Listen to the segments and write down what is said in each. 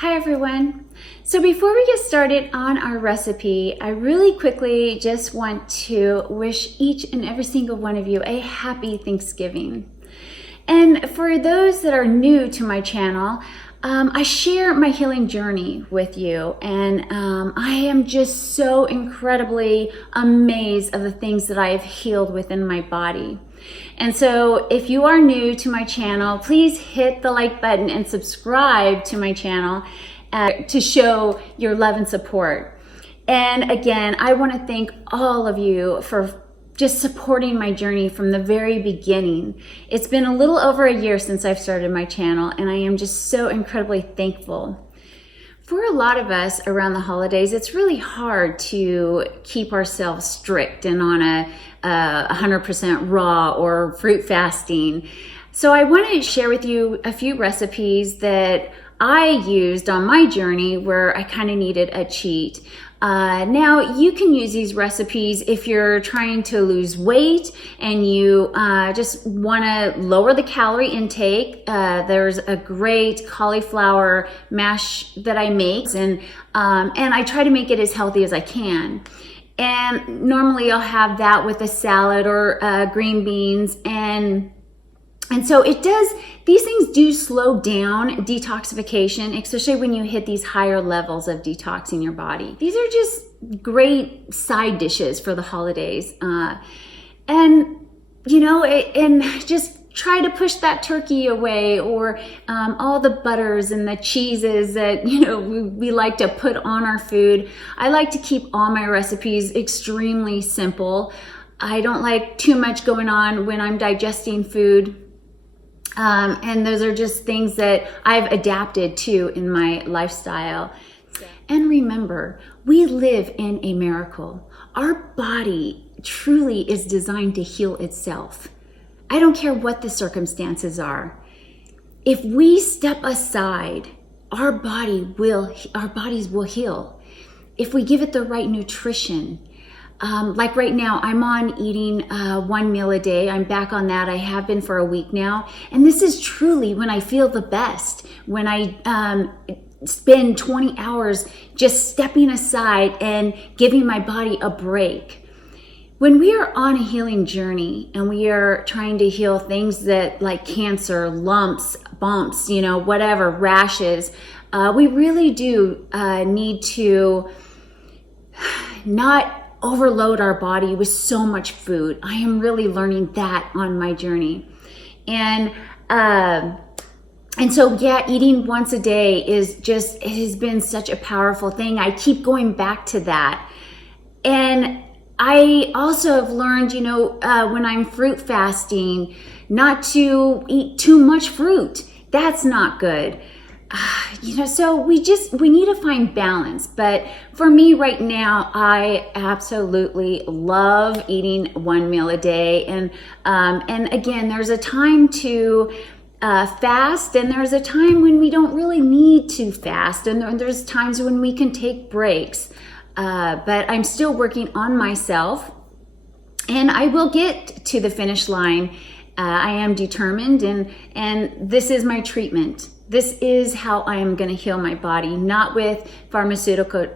Hi everyone. So before we get started on our recipe, I really quickly just want to wish each and every single one of you a happy Thanksgiving. And for those that are new to my channel, I share my healing journey with you, and I am just so incredibly amazed of the things that I have healed within my body. And so if you are new to my channel, please hit the like button and subscribe to my channel to show your love and support. And again, I want to thank all of you for just supporting my journey from the very beginning. It's been a little over a year since I've started my channel, and I am just so incredibly thankful. For a lot of us around the holidays, it's really hard to keep ourselves strict and on a 100% raw or fruit fasting. So I wanted to share with you a few recipes that I used on my journey where I kind of needed a cheat. Now you can use these recipes if you're trying to lose weight and you just want to lower the calorie intake. There's a great cauliflower mash that I make, and I try to make it as healthy as I can. And normally I'll have that with a salad or green beans, and so it does, these things do slow down detoxification, especially when you hit these higher levels of detoxing your body. These are just great side dishes for the holidays. And just try to push that turkey away, or all the butters and the cheeses that, we like to put on our food. I like to keep all my recipes extremely simple. I don't like too much going on when I'm digesting food. And those are just things that I've adapted to in my lifestyle. And remember, we live in a miracle. Our body truly is designed to heal itself. I don't care what the circumstances are. If we step aside, our bodies will heal. If we give it the right nutrition. Like right now, I'm on eating 1 meal a day. I'm back on that. I have been for a week now. And this is truly when I feel the best, when I spend 20 hours just stepping aside and giving my body a break. When we are on a healing journey and we are trying to heal things that like cancer, lumps, bumps, whatever, rashes, we really do need to not overload our body with so much food. I am really learning that on my journey. And so, yeah, eating once a day it has been such a powerful thing. I keep going back to that. And I also have learned, when I'm fruit fasting, not to eat too much fruit. That's not good. So we need to find balance. But for me right now, I absolutely love eating 1 meal a day. And again, there's a time to fast, and there's a time when we don't really need to fast, and there's times when we can take breaks. But I'm still working on myself, and I will get to the finish line. I am determined, and this is my treatment. This is how I am going to heal my body, not with pharmaceutical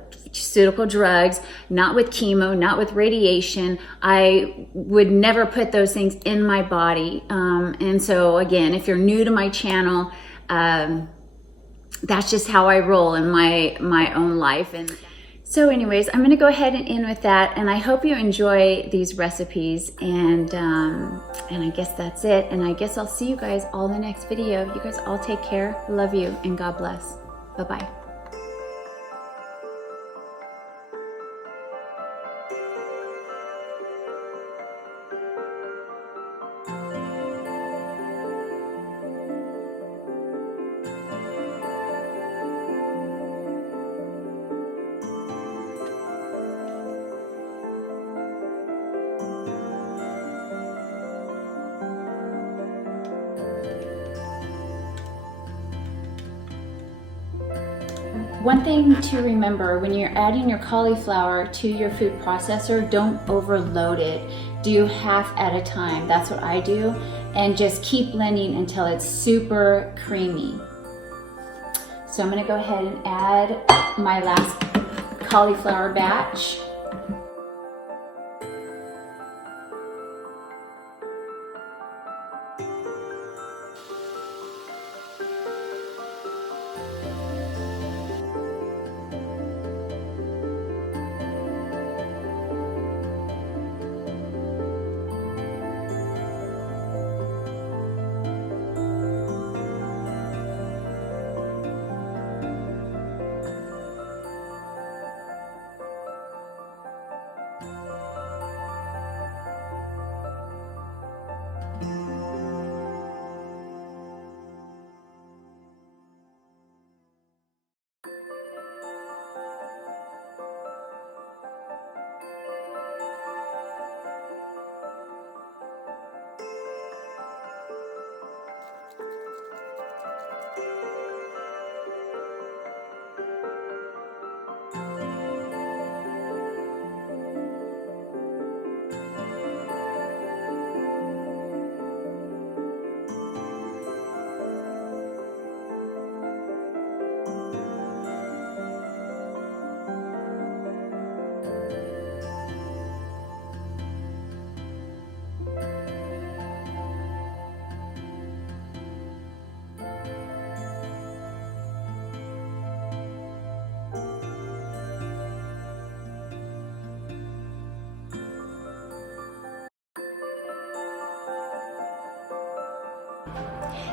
drugs, not with chemo, not with radiation. I would never put those things in my body. And so again, if you're new to my channel, that's just how I roll in my own life. And so anyways, I'm going to go ahead and end with that, and I hope you enjoy these recipes, and I guess that's it, and I guess I'll see you guys all in the next video. You guys all take care, love you, and God bless. Bye-bye. One thing to remember when you're adding your cauliflower to your food processor, don't overload it. Do half at a time. That's what I do. And just keep blending until it's super creamy. So I'm gonna go ahead and add my last cauliflower batch.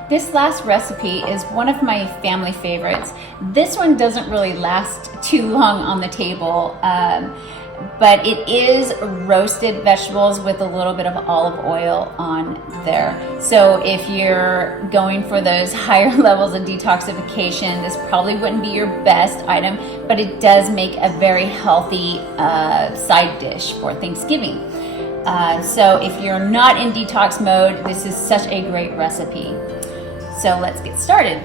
This last recipe is one of my family favorites. This one doesn't really last too long on the table, but it is roasted vegetables with a little bit of olive oil on there. So if you're going for those higher levels of detoxification, this probably wouldn't be your best item, but it does make a very healthy side dish for Thanksgiving. So if you're not in detox mode, this is such a great recipe. So let's get started.